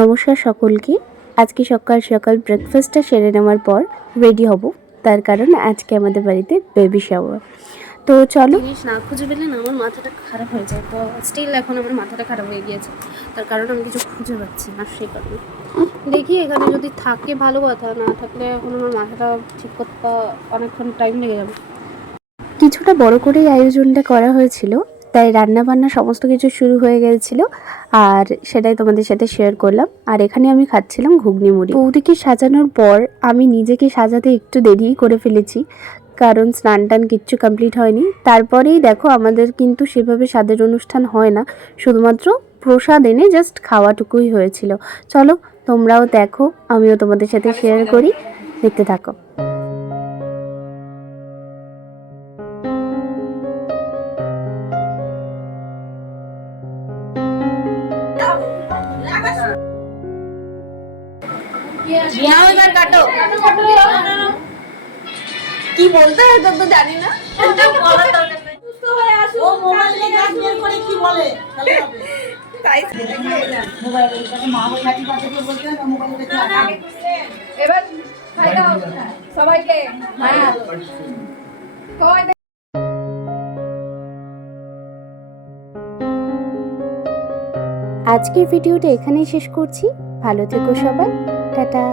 নমস্কার সকলকে। আজকে সকাল সকাল ব্রেকফাস্টটা সেরে নেওয়ার পর রেডি হব, তার কারণ আজকে আমাদের বাড়িতে বেবি শাওয়ার। তো চলো। জিনিস না খুঁজে পেলে না আমার মাথাটা খারাপ হয়ে যায়, তো স্টিল এখন আমার মাথাটা খারাপ হয়ে গিয়েছে, তার কারণ আমি কিছু খুঁজে পাচ্ছি না। সেই কারণে দেখি এখানে যদি থাকে ভালো কথা, না থাকলে এখন আমার মাথাটা ঠিক করতে অনেকক্ষণ টাইম লেগে যাবে। কিছুটা বড় করেই আয়োজনটা করা হয়েছিল, তাই রান্নাবান্না সমস্ত কিছু শুরু হয়ে গিয়েছিল, আর সেটাই তোমাদের সাথে শেয়ার করলাম। আর এখানে আমি খাচ্ছিলাম ঘুগনি মুড়ি। বৌদিকে সাজানোর পর আমি নিজেকে সাজাতে একটু দেরি করে ফেলেছি, কারণ স্নান টান কিচ্ছু কমপ্লিট হয়নি। তারপরেই দেখো আমাদের কিন্তু সেভাবে স্বাদের অনুষ্ঠান হয় না, শুধুমাত্র প্রসাদ এনে জাস্ট খাওয়াটুকুই হয়েছিল। চলো তোমরাও দেখো, আমিও তোমাদের সাথে শেয়ার করি, দেখতে থাকো। কি বলতে হয় তো জানি না। এবার সবাইকে আজকের ভিডিওটা এখানেই শেষ করছি। ভালো থেকো সবাই, টাটা।